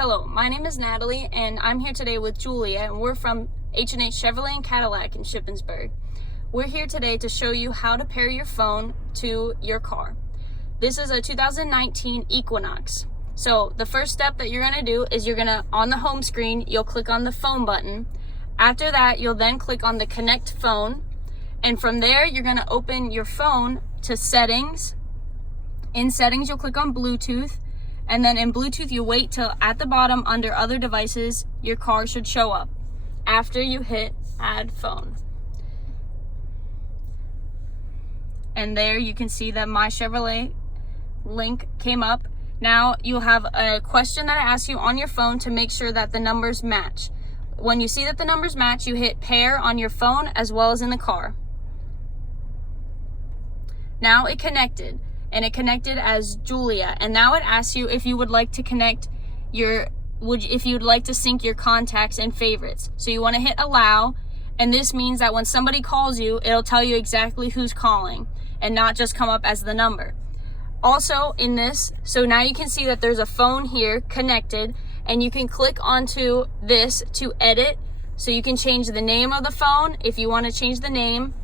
Hello, my name is Natalie and I'm here today with Julia and we're from H&H Chevrolet and Cadillac in Shippensburg. We're here today to show you how to pair your phone to your car. This is a 2019 Equinox. So the first step that you're going to do is on the home screen, you'll click on the phone button. After that, you'll then click on the connect phone. And from there, you're going to open your phone to settings. In settings, you'll click on Bluetooth. And then in Bluetooth, you wait till at the bottom under other devices, your car should show up after you hit add phone. And there you can see that my Chevrolet link came up. Now you'll have a question that I ask you on your phone to make sure that the numbers match. When you see that the numbers match, you hit pair on your phone as well as in the car. Now it connected. And it connected as Julia. And now it asks you if you would like to connect if you'd like to sync your contacts and favorites. So you want to hit allow, and this means that when somebody calls you, it'll tell you exactly who's calling and not just come up as the number. Also in this, so now you can see that there's a phone here connected, and you can click onto this to edit. So you can change the name of the phone if you want to change the name,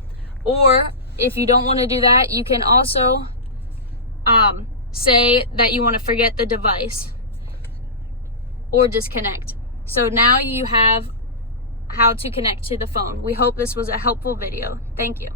or if you don't want to do that, you can also say that you want to forget the device or disconnect. So now you have how to connect to the phone. We hope this was a helpful video. Thank you.